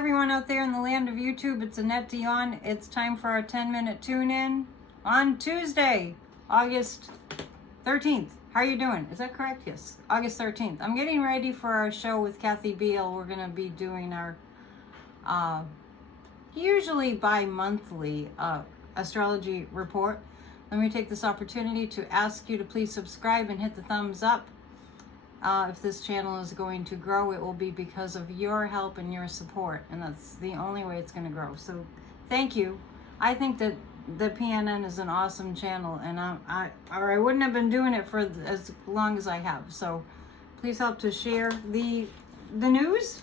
everyone out there in the land of YouTube. It's Annette Dion. It's time for our 10-minute tune-in on Tuesday, August 13th. How are you doing? Is that correct? Yes, August 13th. I'm getting ready for our show with Kathy Beal. We're going to be doing our usually bi-monthly astrology report. Let me take this opportunity to ask you to please subscribe and hit the thumbs up. If this channel is going to grow, it will be because of your help and your support, and that's the only way it's going to grow. So thank you. I think that the PNN is an awesome channel, and I wouldn't have been doing it for as long as I have. So please help to share the news,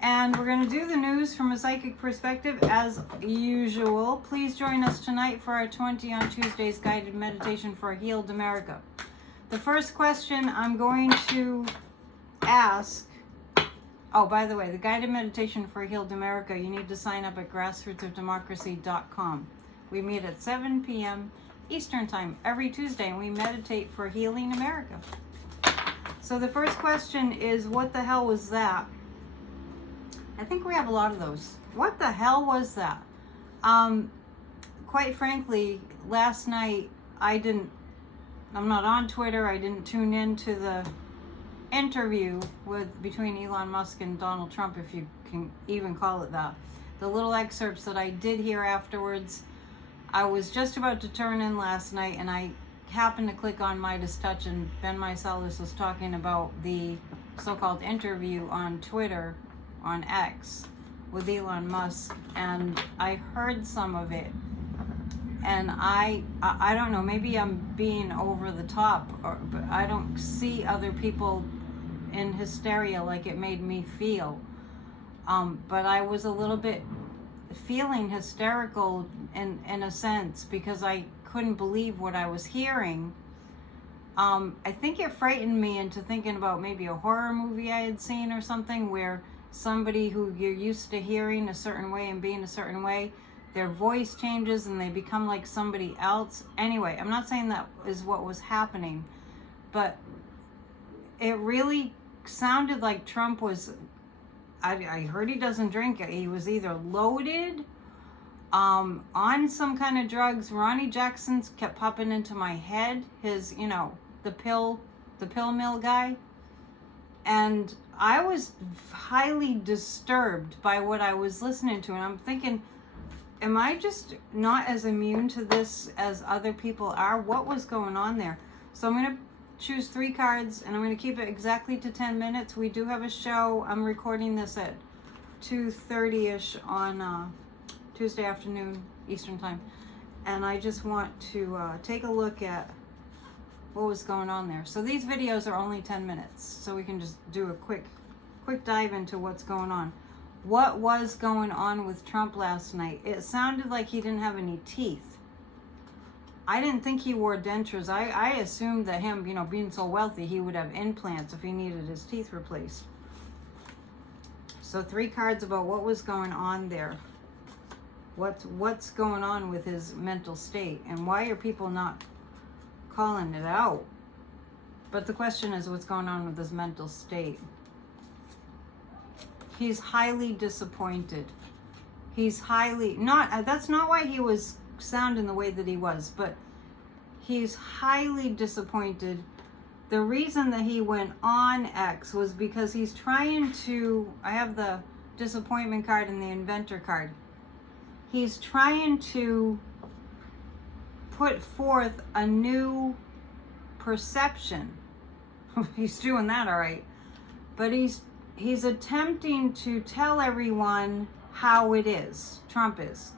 and we're going to do the news from a psychic perspective as usual. Please join us tonight for our 20 on Tuesdays guided meditation for a healed America. The first question I'm going to ask, oh, by the way, the guided meditation for a healed America, you need to sign up at grassrootsofdemocracy.com. We meet at 7 p.m. Eastern Time every Tuesday, and we meditate for healing America. So the first question is, what the hell was that? I think we have a lot of those. What the hell was that? Quite frankly, last night I'm not on Twitter. I didn't tune into the interview between Elon Musk and Donald Trump, if you can even call it that. The little excerpts that I did hear afterwards, I was just about to turn in last night, and I happened to click on Midas Touch, and Ben Mycelis was talking about the so-called interview on Twitter, on X, with Elon Musk, and I heard some of it. And I don't know, maybe I'm being over the top, but I don't see other people in hysteria like it made me feel. But I was a little bit feeling hysterical in a sense, because I couldn't believe what I was hearing. I think it frightened me into thinking about maybe a horror movie I had seen or something, where somebody who you're used to hearing a certain way and being a certain way, their voice changes and they become like somebody else. Anyway, I'm not saying that is what was happening, but it really sounded like Trump was, I heard he doesn't drink. He was either loaded, on some kind of drugs. Ronnie Jackson's kept popping into my head, his, the pill mill guy. And I was highly disturbed by what I was listening to, and I'm thinking, am I just not as immune to this as other people are? What was going on there? So I'm going to choose 3 cards, and I'm going to keep it exactly to 10 minutes. We do have a show. I'm recording this at 2:30ish on Tuesday afternoon, Eastern Time. And I just want to take a look at what was going on there. So these videos are only 10 minutes, so we can just do a quick dive into what's going on. What was going on with Trump last night? It sounded like he didn't have any teeth. I didn't think he wore dentures. I assumed that him, being so wealthy, he would have implants if he needed his teeth replaced. So 3 cards about what was going on there. What's going on with his mental state, and why are people not calling it out? But the question is, what's going on with his mental state? He's highly disappointed. He's that's not why he was sounding the way that he was, but he's highly disappointed. The reason that he went on X was because he's trying to, I have the disappointment card and the inventor card. He's trying to put forth a new perception. He's doing that all right. But he's attempting to tell everyone how it is. Trump is.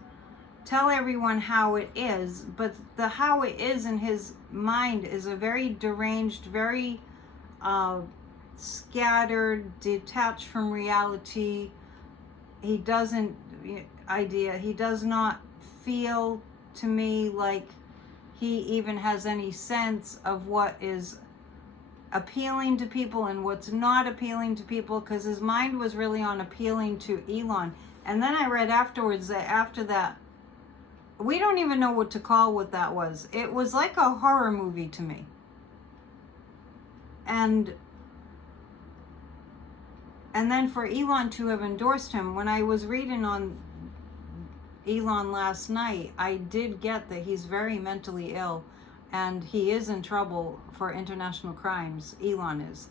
Tell everyone how it is, but the how it is in his mind is a very deranged, very scattered, detached from reality. He does not feel to me like he even has any sense of what is appealing to people and what's not appealing to people, because his mind was really on appealing to Elon. And then I read afterwards that after that, we don't even know what to call what that was. It was like a horror movie to me. And And then for Elon to have endorsed him, when I was reading on Elon last night, I did get that he's very mentally ill and he is in trouble for international crimes. Elon is.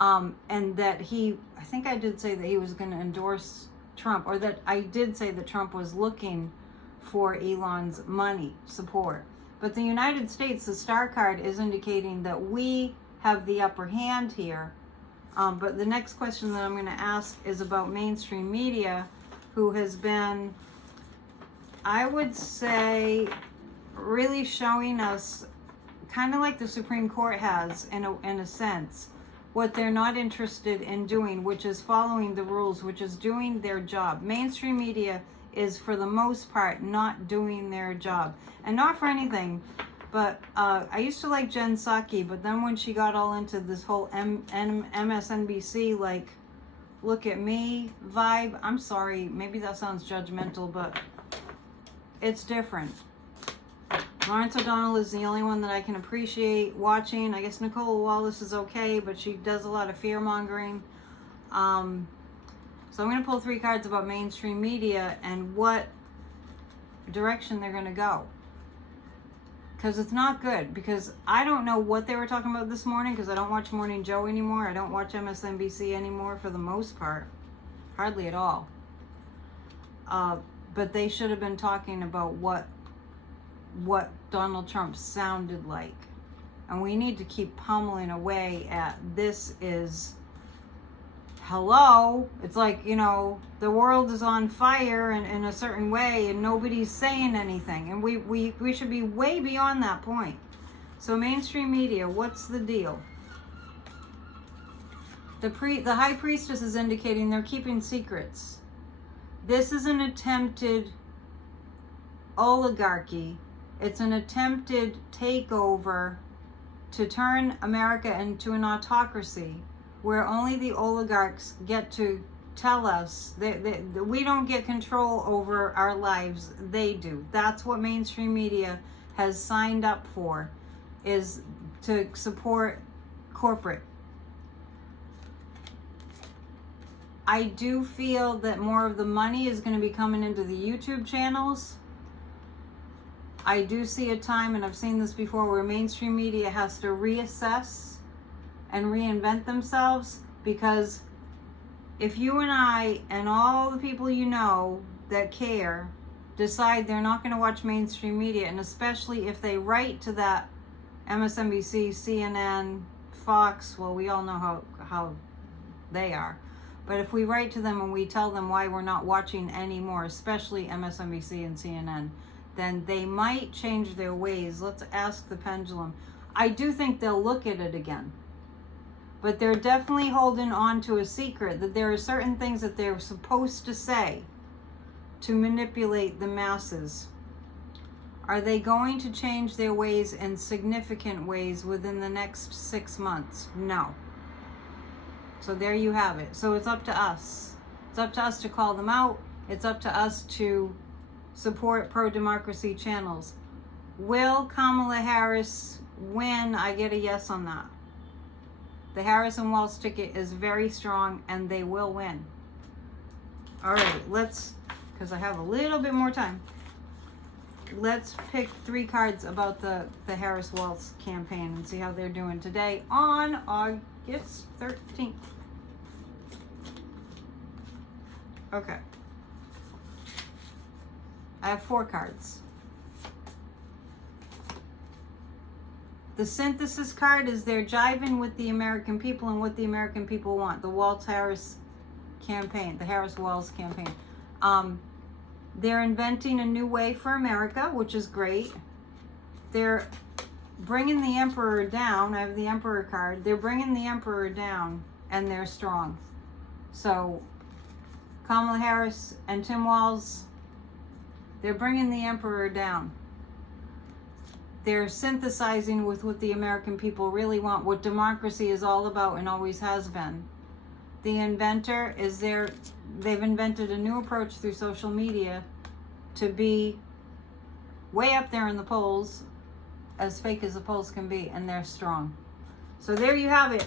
And that I think I did say that he was going to endorse Trump, or that I did say that Trump was looking for Elon's money support. But the United States, the star card is indicating that we have the upper hand here. But the next question that I'm going to ask is about mainstream media, who has been, I would say, really showing us, kind of like the Supreme Court has in a sense, what they're not interested in doing, which is following the rules, which is doing their job. Mainstream media is, for the most part, not doing their job. And not for anything, but I used to like Jen Psaki, but then when she got all into this whole MSNBC, like, look at me vibe, I'm sorry, maybe that sounds judgmental, but it's different. Lawrence O'Donnell is the only one that I can appreciate watching. I guess Nicola Wallace is okay, but she does a lot of fear-mongering. So I'm going to pull 3 cards about mainstream media and what direction they're going to go. Because it's not good. Because I don't know what they were talking about this morning, because I don't watch Morning Joe anymore. I don't watch MSNBC anymore for the most part. Hardly at all. But they should have been talking about what Donald Trump sounded like. And we need to keep pummeling away at this is, hello, it's like, the world is on fire in a certain way and nobody's saying anything. And we should be way beyond that point. So mainstream media, what's the deal? The High Priestess is indicating they're keeping secrets. This is an attempted oligarchy. It's an attempted takeover to turn America into an autocracy where only the oligarchs get to tell us that we don't get control over our lives. They do. That's what mainstream media has signed up for, is to support corporate. I do feel that more of the money is going to be coming into the YouTube channels. I do see a time, and I've seen this before, where mainstream media has to reassess and reinvent themselves, because if you and I and all the people you know that care decide they're not going to watch mainstream media, and especially if they write to that MSNBC, CNN, Fox, well, we all know how they are. But if we write to them and we tell them why we're not watching anymore, especially MSNBC and CNN, then they might change their ways. Let's ask the pendulum. I do think they'll look at it again. But they're definitely holding on to a secret, that there are certain things that they're supposed to say to manipulate the masses. Are they going to change their ways in significant ways within the next 6 months? No. So there you have it. So it's up to us. It's up to us to call them out. It's up to us to support pro-democracy channels. Will Kamala Harris win? I get a yes on that. The Harris-Walts ticket is very strong and they will win. All right, because I have a little bit more time, let's pick 3 cards about the Harris-Walts campaign and see how they're doing today on August 13th. Okay. I have 4 cards. The synthesis card is they're jiving with the American people and what the American people want. The Waltz-Harris campaign, the Harris-Walts campaign. They're inventing a new way for America, which is great. They're bringing the emperor down. I have the emperor card. They're bringing the emperor down, and they're strong. So Kamala Harris and Tim Walz, they're bringing the emperor down. They're synthesizing with what the American people really want, what democracy is all about and always has been. The inventor is they've invented a new approach through social media to be way up there in the polls, as fake as the polls can be, and they're strong. So there you have it.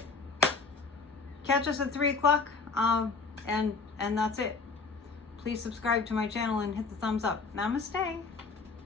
Catch us at 3 o'clock And that's it. Please subscribe to my channel and hit the thumbs up. Namaste.